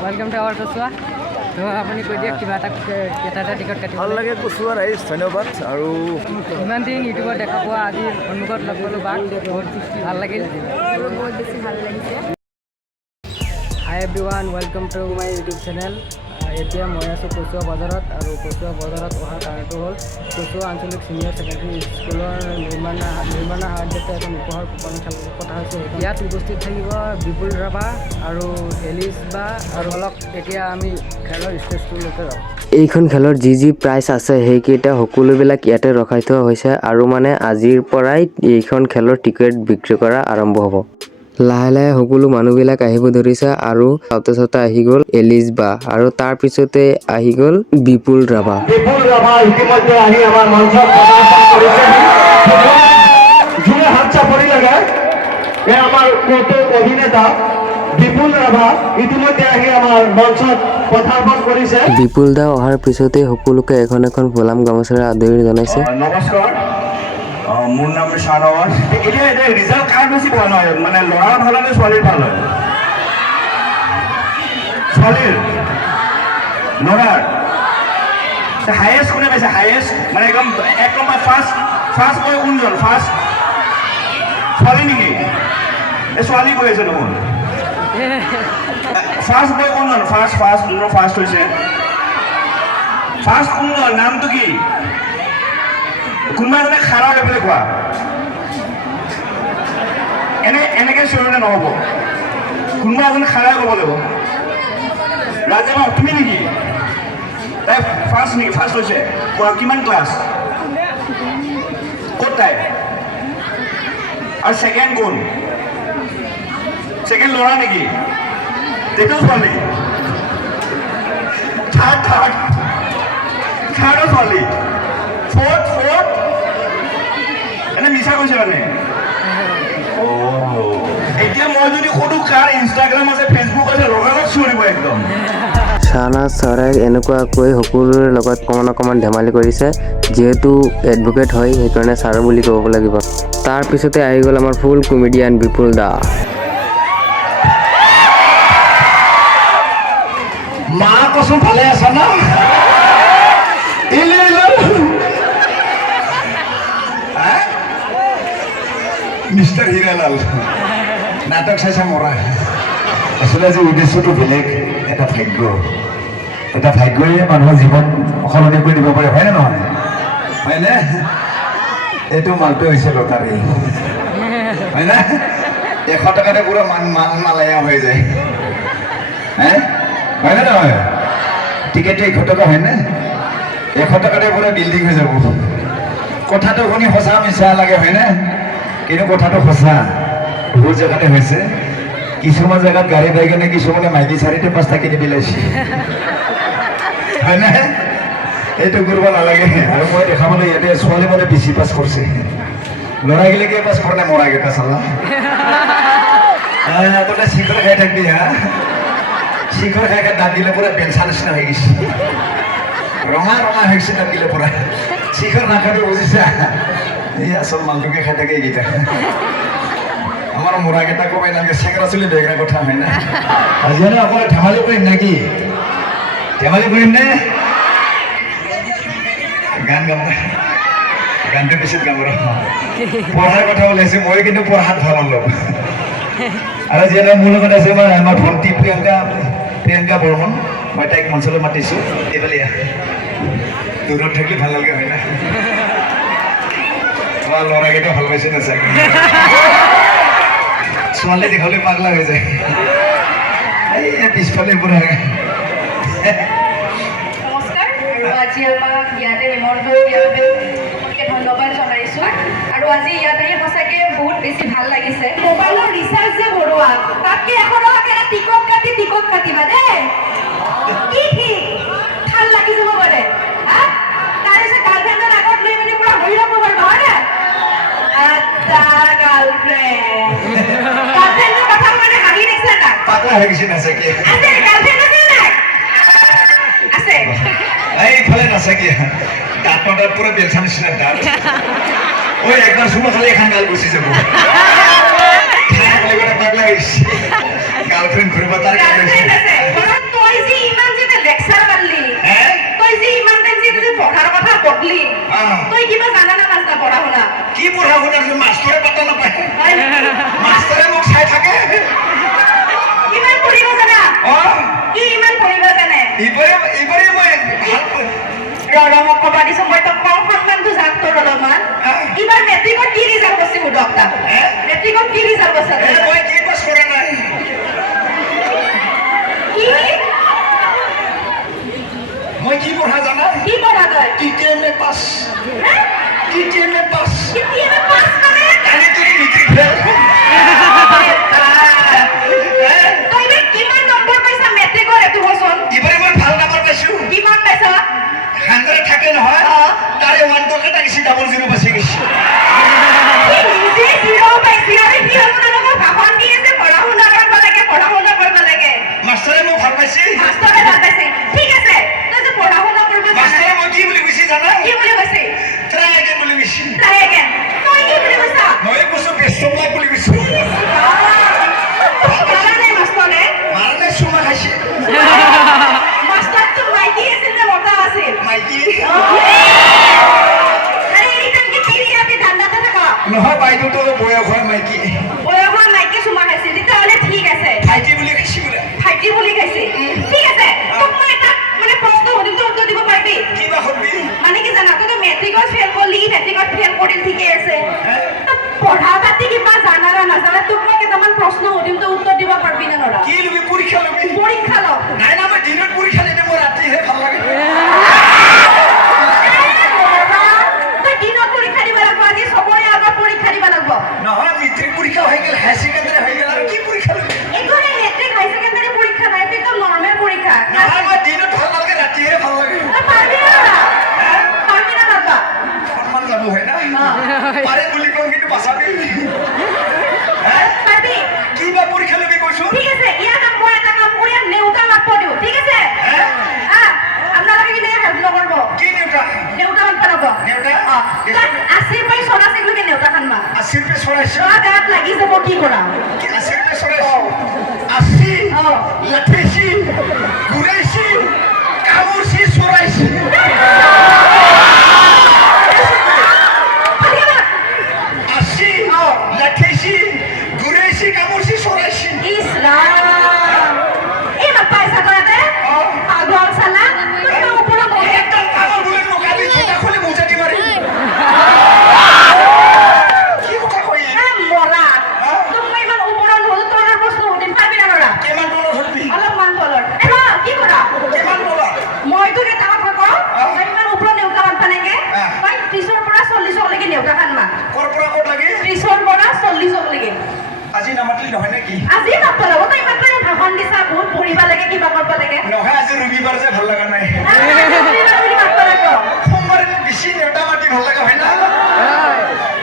Welcome to our कचुआ तो अपनी কৈ দিয়ক কিবা এটা টিকট কাটিব ভাল লাগে কচুৱা ৰাইজ ধন্যবাদ আৰু ইমান দিন ইউটিউবত দেখা পোৱা আজি সন্মুখত লগ পালোঁ বাক বহুত ভাল লাগিল বহুত বেছি ভাল লাগিছে hi everyone welcome to my YouTube channel এতিয়া মই আছোঁ কচুৱা বজাৰত আৰু কচুৱা বজাৰত অহাৰ কাৰণটো হ'ল কচুৱা আঞ্চলিক ছিনিয়ৰ ছেকেণ্ডেৰী স্কুলৰ নিৰ্মাণৰ সাহায্যতে এখন উপহাৰ কুপন খেলৰ কথা হৈছে ইয়াত উপস্থিত থাকিব বিপুল ৰাভা আৰু এলিছ বা আৰু অলপ এতিয়া আমি খেলৰ ষ্টেজটোলৈকে যাওঁ এইখন খেলৰ যি প্ৰাইজ আছে সেইকেইটা সকলোবিলাক ইয়াতে ৰখাই থোৱা হৈছে আৰু মানে আজিৰ পৰাই এইখন খেলৰ টিকেট বিক্ৰী কৰা আৰম্ভ হ'ব লাহে লাহে সকলো মানুহবিলাক আহিব ধৰিছে আৰু ছাত্ৰ আহি গ'ল এলিজ বা আৰু তাৰ পিছতে আহি গ'ল বিপুল ৰাভা ইতিমধ্যে আহি আমাৰ মঞ্চত পদাৰ্পণ কৰিছে যোনে হাত চাপৰি লাগে আমাৰ কৌতুক অভিনেতা বিপুল ৰাভা ইতিমধ্যে আহি আমাৰ মঞ্চত পদাৰ্পণ কৰিছে বিপুল দা অহাৰ পিছতে সকলোকে এখন ফুলাম গামোচাৰে আদৰি জনাইছে নমস্কাৰ মোৰ নাম শ্বাহনৱাজ এতিয়া ৰিজাল্ট কাৰ বেছি পোৱা নহয় মানে ল'ৰাৰ ভাল হয় ছোৱালীৰ ভাল হয় ছোৱালীৰ ল'ৰাৰ হায়েষ্ট কোনে পাইছে হায়েষ্ট মানে একদম এক নম্বৰ ফাৰ্ষ্ট কৈ কোনজন ফাৰ্ষ্ট ছোৱালী নেকি এই ছোৱালী কৈ আছে দেখোন ফাৰ্ষ্ট কৈ কোনজন ফাৰ্ষ্ট হৈছে ফাৰ্ষ্ট কোনজন নামটো কি কোনোবা এজনে খাৰা হৈ পেলাই কোৱা এনেকে চিঞৰিলে নহ'ব কোনোবা এজনে খাৰা ক'ব লাগিব ৰাজেমা তুমি নেকি তাই ফাৰ্ষ্ট নেকি ফাৰ্ষ্ট হৈছে কোৱা কিমান ক্লাছ ক'ত তাই আৰু ছেকেণ্ড কোন ছেকেণ্ড ল'ৰা নেকি তেতিয়াও ছোৱালী থাৰ্ডৰ ছোৱালী ফ'ৰ্থ এনে মিছা কৈছে মানে এতিয়া মই যদি সুধো কাৰ ইনষ্টাগ্ৰাম আছে ফেচবুক আছে লগালগ চিঞৰিব একদম শ্বাহনাজ ছাৰে এনেকুৱাকৈ সকলোৰে লগত অকণমান ধেমালি কৰিছে যিহেতু এডভকেট হয় সেইকাৰণে ছাৰ বুলি ক'ব লাগিব তাৰ পিছতে আহি গ'ল আমাৰ ফুল কমেডিয়ান বিপুল দা মা কচোন ভালে আছা না মিষ্টাৰ হীৰালাল নাটক চাইছা মৰা আচলতে আজি উদ্দেশ্যটো বেলেগ এটা ভাগ্যই মানুহৰ জীৱন সলনি কৰি দিব পাৰে হয়নে নহয় হয়নে এইটো মালটো হৈছে লটাৰী হয়নে 100 টকাতে পুৰা মালায়া হৈ যায় হয়নে নহয় টিকেটটো 100 টকা হয়নে 100 টকাতে পুৰা বিল্ডিং হৈ যাব কথাটো শুনি সঁচা মিছা লাগে হয়নে কিন্তু কথাটো সঁচা বহুত জেগাতে হৈছে কিছুমান জেগাত গাড়ী পাই কিনে কিছুমানে মাইকী 4-5টা কিনি পেলাইছে হয়নে এইটো কৰিব নালাগে আৰু মই দেখা পালোঁ ইয়াতে ছোৱালী মানে বেছি পাছ কৰিছে ল'ৰাগিলাকে পাছ কৰা নাই মৰাকেইটা চালা তহঁতে শিখৰ খাই থাকবি হা শিখৰ খাই দাঁত দিলে পুৰা পেঞ্চা নিচিনা হৈ গৈছে ৰঙা হৈ গৈছে দাঁত দিলে পুৰা শিখৰ নাখাবি বুজিছা এই আচল মালটোকে খাই থাকে এইকেইটা আমাৰ মৰাকেইটা কমাই নালাগে চেকেৰা চলি বেগৰা কথা হয় না আজি অকলে ধেমালি কৰিম নেকি ধেমালি কৰিম নে গান গাম গানটো পিছত গাম আৰু পঢ়াৰ কথা ওলাইছে মই কিন্তু পঢ়াত ভাল অলপ আৰু যিহেতু মোৰ লগত আছে আমাৰ ভণ্টি প্ৰিয়ংকা বৰ্মন মই তাইক মঞ্চলৈ মাতিছোঁ এইফালে দূৰত থাকিলে ভাল নালাগে হয় না তোমাৰ ল'ৰাকেইটা ভাল পাইছে না চাগে ছোৱালী দেখালে পাগলা হৈ যায় এই পিছফালে পুৰা নমস্কাৰ আজি আমাক ইয়াতে নিমন্ত্ৰণ দিয়াৰ বাবে ধন্যবাদ জনাইছোঁ আৰু আজি ইয়াত আহি সঁচাকৈ বহুত বেছি ভাল লাগিছে মোবাইলৰ ৰিচাৰ্জ যে ভৰোৱা তাতকৈ 100 টকাকৈ টিকট কাটিবা দেই কি ঠিক ভাল লাগি যাব পাৰে তাৰপিছত গাৰ্লফ্ৰেণ্ডৰ আগত লৈ মানে পুৰা হৈ যাব পাৰিব হয়নে গাৰ্লফ্ৰেণ্ডৰ কথা মানে হাঁহি দেখিছে তাক পাগলা হৈ গৈছে না চাগে আছে গাৰ্লফ্ৰেণ্ড আছে নাই আছে এইফালে নাচাকি দাঁতৰ পুৰা পেঞ্চা নিচিনা দাঁত ঐ একবাৰ চুমা খালে এখন গাল গুচি যাব পাগলা হৈছে গাৰ্লফ্ৰেণ্ড ঘূৰিব তাৰ কি ৰিজাল্ট পাইছা এ মই কি পাছ কৰা নাই কি মই কি পঢ়া জানা কি পঢ়া তই TTMA পাছ হা? TTMA পাছ কেতিয়াবা পাছ মানে কালি তুমি মেট্ৰিক ফেল তই এবাৰ কিমান নম্বৰ পাইছা মেট্ৰিকৰ এইটো বছৰ ইবাৰে মই ভাল নম্বৰ পাইছো কিমান পাইছা 100 থাকে নহয় তাৰে 1 টকা লাগিছে ডাবল জিৰো বাচি গৈছে নিজে জিৰ' পাইছি আৰু কি আপোনালোকক ভাষণ দি আছে পঢ়া শুনা কৰিব লাগে মাষ্টৰে মোক ভাল পাইছে মাষ্টৰে ভাল পাইছে ঠিক আছে তই যে পঢ়া শুনা কৰিব মাষ্টৰে মই কি বুলি কৈছে জানা কি বুলি কৈছে ট্ৰাই এগেইন বুলি কৈছে try again তই কি বুলি কৈছা মই কৈছো বেষ্ট অফ লাক বুলি কৈছো মাৰা নাই মাষ্টৰে মাৰণে চুমা খাইছে মাষ্টৰটো মাইকী আছিল নে মতা আছিল মাইকী আৰে এইখন কি তিৰি আপি ধান্দাতে থাকা নহয় বাইদেউতো বয়স হয় মাইকী বয়সৰ মাইকী চুমা খাইছিল তেতিয়াহ'লে ঠিক আছে ভাইটি বুলি খাইছে বোলে ভাইটি বুলি খাইছে ঠিক আছে তোক মই এটা মানে প্ৰশ্ন সুধিম তই উত্তৰ দিব পাৰিবি কিবা হবি মানে কি জানা তই মেট্ৰিকত ফেল কৰিলি মেট্ৰিকত ফেল কৰিল ঠিকে আছে তই পঢ়া পাতি কিবা জানা না নাজানা তোক মই কেইটামান প্ৰশ্ন সুধিম তই উত্তৰ দিব পাৰিবি নে নৰা কি লবি পৰীক্ষা লবি পৰীক্ষা ল নাই না মই দিনত পৰীক্ষা নিদে মই ৰাতিহে ভাল লাগে তই দিনত পৰীক্ষা দিব লাগিব আজি চবৰে আগত পৰীক্ষা দিব লাগিব নহয় মেট্ৰিক পৰীক্ষা হৈ গ'ল হায়াৰ ছেকেণ্ডাৰী হৈ গ'ল আৰু কি পৰীক্ষা লবি এইখনে মেট্ৰিক হাই ছেকেণ্ডাৰী পৰীক্ষা নাই এইটো নৰ্মেল পৰীক্ষা নহয় মই দিনত ভাল নালাগে ৰাতিহে ভাল লাগে তই পাৰবি না নৰা পাৰবি না পাৰবা সন্মান যাব হয় না পাৰে বুলি কওঁ কিন্তু বাচাবি পাৰবি কিবা পৰীক্ষা লবি কৈছো ঠিক আছে ইয়াত মই এটা কাম কৰি নেউতা মাতব দিওঁ ঠিক আছে আপোনালোকে কিনে হেল্প নকৰিব কি নেউতা নেউতা মাতব নব নেউতা? 80 পই 84 লৈকে নেউতা খান মা 80 रुपये চৰাইছে গাত লাগি যাব কি কৰা 80 रुपये চৰাইছে 80 লাঠিছি ঘূৰাইছি কামুৰছি চৰাইছি 80 লাঠিছি ঘূৰাইছি কামুৰছি চৰাইছি ইস রাম এই না পয়সা করাতে পাগল সালা তুমি উপরে বসে একদম কামুর বলে নোকালি ছোটা খুলে মুজাটি মারি কি কথা কই মরা তুমি ইমান উপরে হল তোর প্রশ্ন উঠিন পারবি না নরা কেমান বলৰ হবি অলপ মান তলৰ এবা কি কৰা কেমান বলৰ মই তো এটা কথা কওঁ মই ইমান ওপৰত নেউতা মান পানেকে মই 30ৰ পৰা 40 লৈকে নেউতা খান মা কৰ পৰা ক'ত লাগে 30ৰ পৰা 40 লৈকে আজি নামাতিলি নহয় নেকি আজি নাপালো তই ইমান কৰি ভাষণ দিছা বহুত পঢ়িবা লাগে কিবা কৰিব লাগে নহয় আজি ৰবিবাৰ যে ভাল লগা নাই সোমবাৰে বেছি নেউতা মাতি ভাল লগা হয় না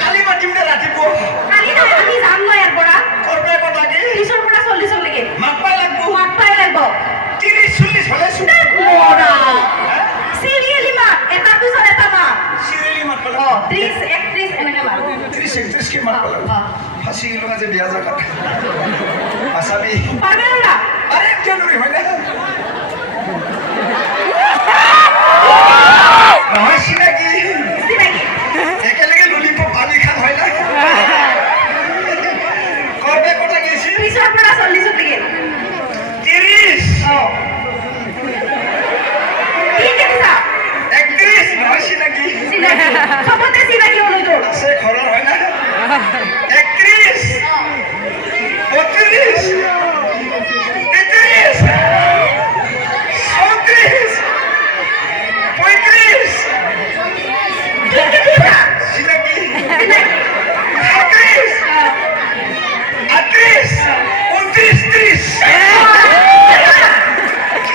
কালি মাতিম দে ৰাতিপুৱা কালি নাই আমি যাম ন ইয়াৰ পৰা কৰ পৰা ক'ত লাগে 30ৰ পৰা 40 লৈকে মাতবাই লাগব মাত পাই লাগিব 30-40 হ'লে চোন মৰা চিৰিয়েলি মাত এটা পিছত এটা মাত চিৰিয়েলি মাতবা অ লাগব 30 31 এনেকে মাত 30-31 কে মাতবা লাগব ফাঁচি গেলো আজি বিয়া জাগাত আছাবি পাৰবে না আৰে জানুৱাৰী হয় না নহয় চিনাকি চিনাকি একেলগে ললিপপ আমি খাম হয় না কৰবে ক'ত গেছি 30ৰ পৰা 40 লৈকে 30 অ কি দেখিছা 31 নহয় চিনাকি চিনাকি সবতে চিনাকি হলো তোৰ আছে ঘৰৰ হয় না 31 32 33 34 35 কি দেখিছা চিনাকি চিনাকি 38 29 30 কি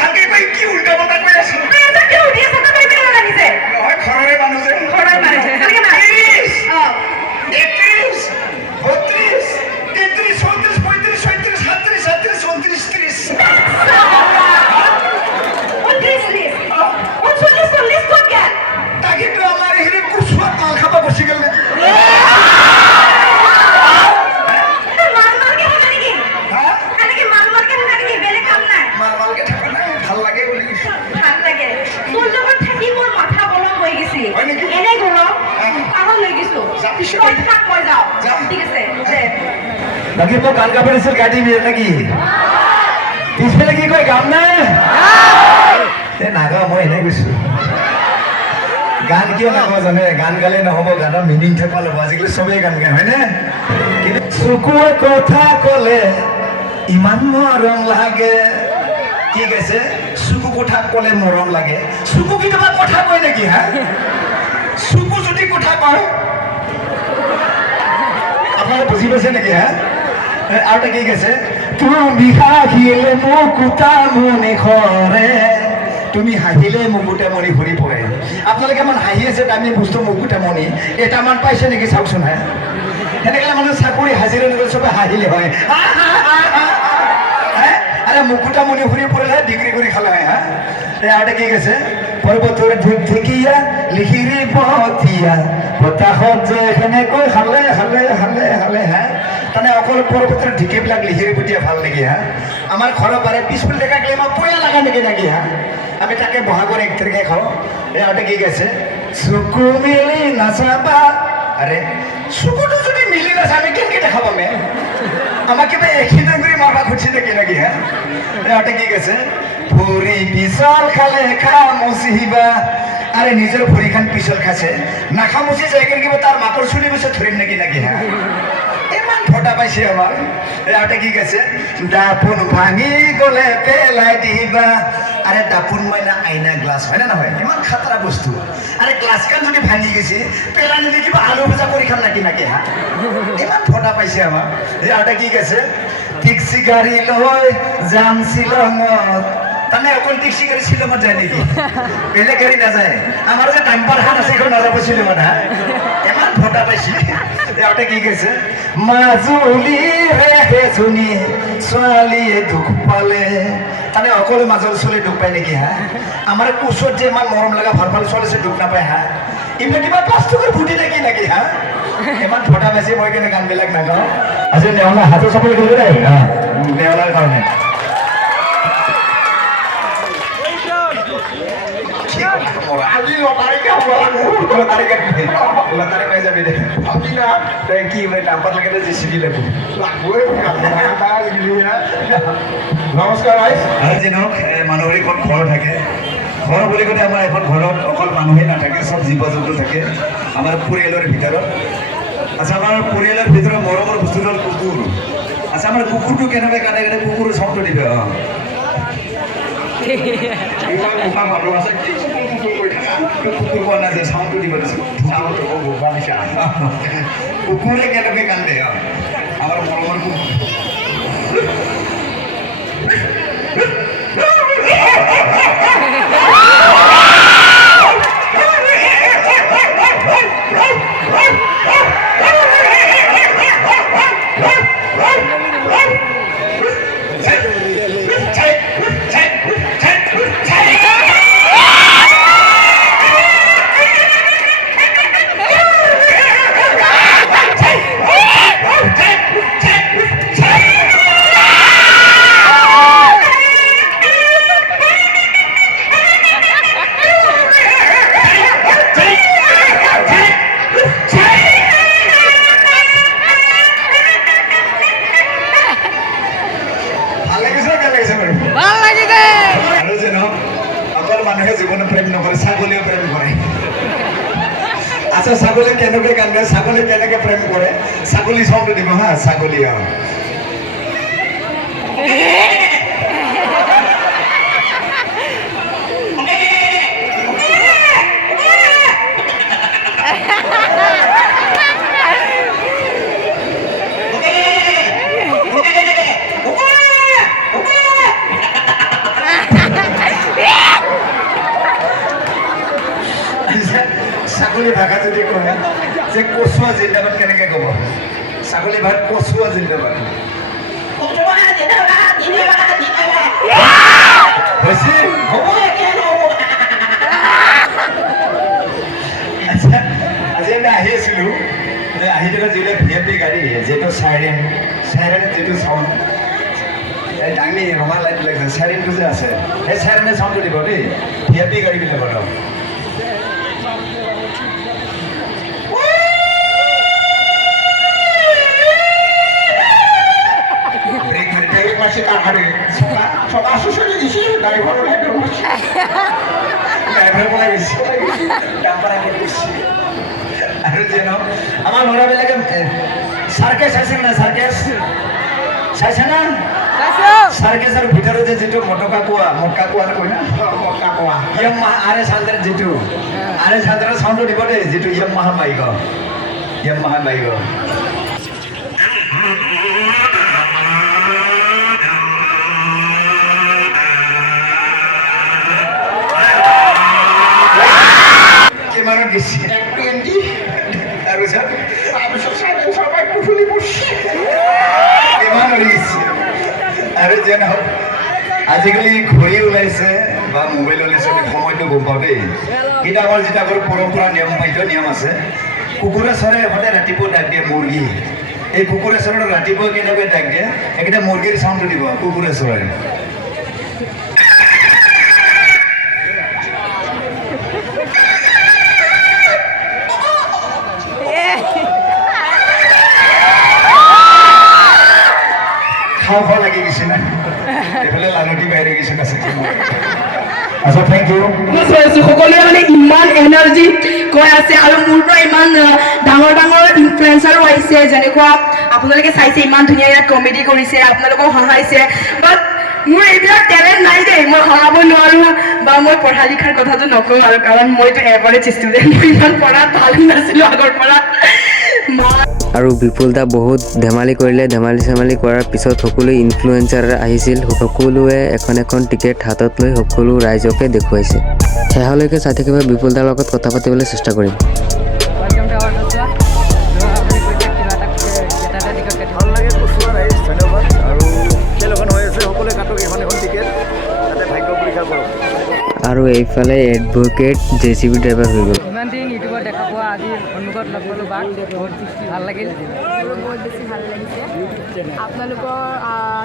ভালকে কৈ কি উল্টা পাল্টা কৈ আছো এটা কি উঠি আছে তই কেনে লাগিছে নহয় ঘৰৰে মানুহ যে ঘৰৰ মানুহ কেনেকে মাত 30 অ 31 32 33 34 35 36 37 38 39 30 তাকে তো আমার হেরে কুসুয়াত মাল খাবা বসে গেল নাকি হ্যাঁ মাল মালকে থাকা না ভাল লাগে বলি কিছু হয় নেকি? যাবিছো যা। বাকী মই গান গাব দিছিল গাড়ী বিয়ে নাকি পিছফালে কি কয় গাম না নাগাওঁ মই এনে গৈছো গান কিয় নাগাব জানে গান গালে নহ'ব গানৰ মিনিং থাকিব লাগিব আজিকালি চবেই গান গায় হয়নে কিন্তু চকুৱে কথা ক'লে ইমান মৰম লাগে কি কৈছে চকু কথা ক'লে মৰম লাগে চকু কেতিয়াবা কথা কয় নেকি হা চকু যদি কথা কয় আপোনালোকে বুজি পাইছে নেকি হা আৰু এটা কি কৈছে তুমি হাঁহিলে মুকুতা মনে ঘৰে তুমি হাঁহিলে মুকুতা মণি ঘূৰি পৰে আপোনালোকে ইমান হাঁহি আছে দামী বস্তু মুকুতা মণি এটামান পাইছে নেকি চাওকচোন হা সেনেকৈ মানে চাকৰি হাজিৰা নগ'লে চবে হাঁহিলে হয় আৰে মুকুটা মণি ঘূৰি পৰিলে ডিগ্ৰী কৰি খালে হয় হা আৰু এটা কি কৈছে পৰ্বতৰ ঢুক ঢেকিয়া লিখিৰি পথিয়া বতাহত যে সেনেকৈ হালে হালে হালে হালে হা তাৰমানে অকল পৰ্বতৰ ঢেকিবিলাক লিখিৰি পুতিয়া ভাল নেকি হা আমাৰ ঘৰৰ পাৰে পিছফালে দেখা গ'লে আমাৰ পয়া লগা নেকি হা আমি তাকে বহাগৰ 1 তাৰিখে খাওঁ আৰু কি কৈছে চকু মেলি নাচাবা আৰে চকুটো যদি মিলি নাচা আমি কেনেকৈ দেখা পামে আমাক কিবা এখিনা কৰি মাৰবা খুঁজছি নেকি নাকি হা এটা কি কৈছে ভৰি পিছল খালে খা মুচিবা আৰে নিজৰ ভৰিখন পিছল খাইছে নাখা মুচি যায় কিবা তাৰ মাকৰ চুলি পিছত ধৰিম নেকি নাকি হা ইমান ফটা পাইছে আমাৰ এটা কি কৈছে দাপোন ভাঙি গ'লে পেলাই দিবা আৰে দাপোন মইনা আইনা গ্লাছ হয় না নহয় ইমান খাতৰা বস্তু আৰে গ্লাছখন যদি ভাঙি গৈছে পেলাই নিদি কিবা আলু ভজা কৰি খাম নাকি নাকি হা ইমান ফটা পাইছে আমাৰ এটা কি কৈছে টেক্সি গাড়ী লৈ যাম শ্বিলঙত তাৰমানে অকল টেক্সি গাড়ী শ্বিলঙত যায় নেকি বেলেগ গাড়ী নাযায় আমাৰ যে টাইম্পাৰখন আছে সেইখন নাযাব শ্বিলঙত হা ইমান ফটা পাইছে এটা কি কৈছে মাজুলী হে শুনি ছোৱালীয়ে দুখ পালে তাৰমানে অকলে মাজৰ ছোৱালীয়ে দুখ পায় নেকি হা আমাৰ ওচৰত যে ইমান মৰম লগা ভাল ভাল ছোৱালী আছে দুখ নাপায় হা এইবিলাক কিবা প্লাষ্টিকৰ ফুটি নেকি নাকি হা ইমান ফটা পাইছে মই কেনে গানবিলাক নাগাওঁ আজি নেওলা হাতৰ চাপৰি কৰিলে দেই নেওলাৰ কাৰণে আজি লটাৰিকে হ'ব লটাৰিকে লটাৰি পাই যাবি দে ভাবি না তই কি নাম্বাৰ লাগে জেচিবি লাগিব নমস্কাৰ ভাই আজি নহওক মানুহৰ এখন ঘৰ থাকে ঘৰ বুলি ক'লে আমাৰ এখন ঘৰত অকল মানুহে নাথাকে চব জীৱ জন্তু থাকে আমাৰ পৰিয়ালৰ ভিতৰত আচ্ছা আমাৰ পৰিয়ালৰ ভিতৰত মৰমৰ বস্তুটো হ'ল কুকুৰ আচ্ছা আমাৰ কুকুৰটো কেনেকৈ কান্দে কান্দে কুকুৰৰ চাউণ্ডটো দিবে কুকুৰ কোৱা নাযায় চাউণ্ডটো দিব কুকুৰে কেনেকৈ কান্দে আমাৰ মৰমৰ কুকুৰ মানুহে জীৱনত প্ৰেম নকৰে ছাগলীও প্ৰেম কৰে আচ্ছা ছাগলী কেনেকৈ কান্দে ছাগলী কেনেকৈ প্ৰেম কৰে ছাগলী চাউণ্ডটো দিব হা ছাগলী ছাগলী ভাষা যদি কয় যে কচুৱা জিন্দাবাদ কেনেকৈ ক'ব ছাগলী ভাত কচুৱা জিন্দাবাদ আজি আমি আহি আছিলোঁ আহি পেলাই যিবিলাক VIP গাড়ী যিটো চাইৰেন যিটো চাউণ্ড দামী ৰঙা লাইটবিলাক যে চাইৰেনটো যে আছে সেই চাইৰেনে চাউণ্ডটো দিব দেই VIP গাড়ীবিলাকত আছে কার হারে সব আসলে দিছি ড্রাইভার লাগে ড্রাইভার বলা গেছি ডাম্পার আগে দিছি আর যেন আমার নরাবেলাকে সার্কাস আছে না সার্কাস চাইছে না সার্কাসের ভিতরে যে যেটো মটকা কোয়া না কই না মটকা কোয়া ইয়ামাহা আরে সান্দার যেটো আরে সান্দার সাউন্ড দিব দে যেটো ইয়ামাহা মাইক কিমানো গেছি 20 আৰু স্যাৰ আমি সবাই একটু ফুলি পড়ছি কিমানো গেছি আৰু যেন আজিকালি ঘড়ী ওলাইছে বা মোবাইল ওলাইছে আমি সময়টো গম পাওঁ দেই কিন্তু আমাৰ যেটা আগৰ পৰম্পৰা নিয়ম আছে কুকুৰে চৰে সদায় ৰাতিপুৱা ডাক দিয়ে মুৰ্গী এই কুকুৰে চৰে ৰাতিপুৱা কেনেকৈ ডাক দিয়ে এইকেইটা মুৰ্গীৰ চাউণ্ডটো দিব কুকুৰে চৰে খাওয়া লাগি গেছে না এফালে লালটি বাইৰে গেছে না আচ্ছা থ্যাংক ইউ সকলোৱে মানে ইমান এনাৰ্জি কৈ আছে আৰু মোৰ পৰা ইমান ডাঙৰ ইনফ্লুৱেঞ্চাৰো আহিছে যেনেকুৱা আপোনালোকে চাইছে ইমান ধুনীয়া ইয়াত কমেডি কৰিছে আপোনালোকক হহাইছে বাট মোৰ এইবিলাক টেলেণ্ট নাই দেই মই হহাব নোৱাৰোঁ বা মই পঢ়া লিখাৰ কথাটো নকওঁ আৰু কাৰণ মইতো এভাৰেজ ষ্টুডেণ্ট মই ইমান পঢ়াত ভাল নাছিলোঁ আগৰ পৰা আৰু বিপুল দা বহুত ধেমালি কৰিলে ধেমালি কৰাৰ পিছত সকলো ইনফ্লুৱেঞ্চাৰ আহিছিল সকলোৱে এখন টিকেট হাতত লৈ সকলো ৰাইজকে দেখুৱাইছে শেহলৈকে চাই থাকিব বিপুল দাৰ লগত কথা পাতিবলৈ চেষ্টা কৰিম ৱেলকাম টু আৱাৰ কচুৱা আপুনি কৈছে কিবা এটা টিকট কাটি ভাল লাগে কচুৱা ৰাইজ ধন্যবাদ আৰু খেল এখন হৈ আছে সকলোৱে কাটক এখন টিকেট তাতে ভাগ্য পৰীক্ষা কৰক আৰু এইফালে এডভোকেট JCB ড্ৰাইভাৰ হৈ গ'ল ইমান দিন ইউটিউবত দেখা পোৱা আজি সন্মুখত লগ পালোঁ বাক বহুত ভাল লাগিল বহুত বেছি ভাল লাগিছে আপোনালোকৰ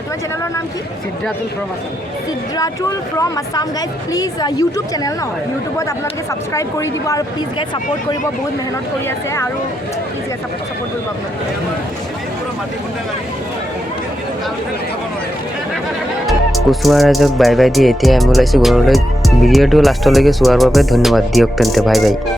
তোমাৰ চেনেলৰ নাম কি সিদ্ধাতুল from Assam Siddhatul from Assam guys please YouTube channel ন ইউটিউবত আপোনালোকে ছাবস্ক্ৰাইব কৰি দিব আৰু প্লিজ গাইজ ছাপোৰ্ট কৰিব বহুত মেহনত কৰি আছে আৰু প্লিজ গাইজ ছাপোৰ্ট কৰিব আপোনালোকে কচুৱা ৰাইজক বাই বাই দি এতিয়া আমি ওলাইছোঁ ঘৰলৈ ভিডিঅ'টো লাষ্টলৈকে চোৱাৰ বাবে ধন্যবাদ দিয়ক তেন্তে বাই বাই